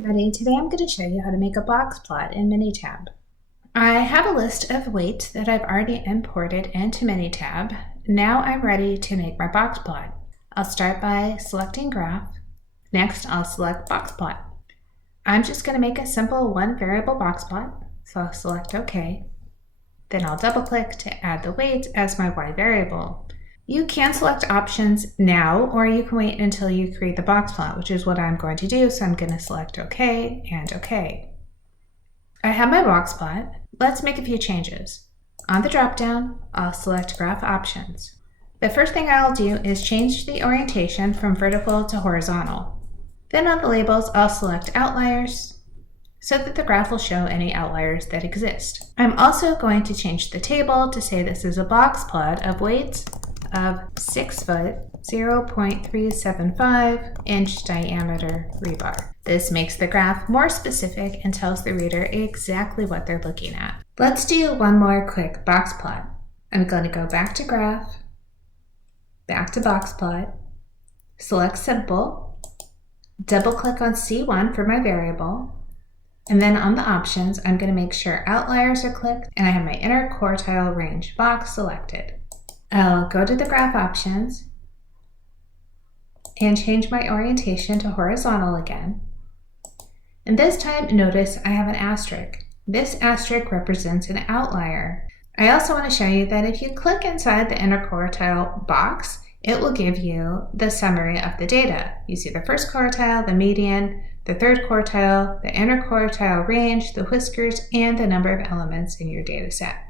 everybody, today I'm going to show you how to make a box plot in Minitab. I have a list of weights that I've already imported into Minitab. Now I'm ready to make my box plot. I'll start by selecting graph. Next I'll select box plot. I'm just going to make a simple one variable box plot, so I'll select OK. Then I'll double click to add the weight as my Y variable. You can select options now, or you can wait until you create the box plot, which is what I'm going to do. So I'm going to select OK and OK. I have my box plot. Let's make a few changes. On the drop-down, I'll select Graph Options. The first thing I'll do is change the orientation from vertical to horizontal. Then on the labels, I'll select Outliers so that the graph will show any outliers that exist. I'm also going to change the table to say this is a box plot of weights of 6 foot, 0.375 inch diameter rebar. This makes the graph more specific and tells the reader exactly what they're looking at. Let's do one more quick box plot. I'm going to go back to graph, back to box plot, select simple, double click on C1 for my variable, and then on the options, I'm going to make sure outliers are clicked and I have my inner quartile range box selected. I'll go to the graph options and change my orientation to horizontal again. And this time, notice I have an asterisk. This asterisk represents an outlier. I also want to show you that if you click inside the inner quartile box, it will give you the summary of the data. You see the first quartile, the median, the third quartile, the inner quartile range, the whiskers, and the number of elements in your data set.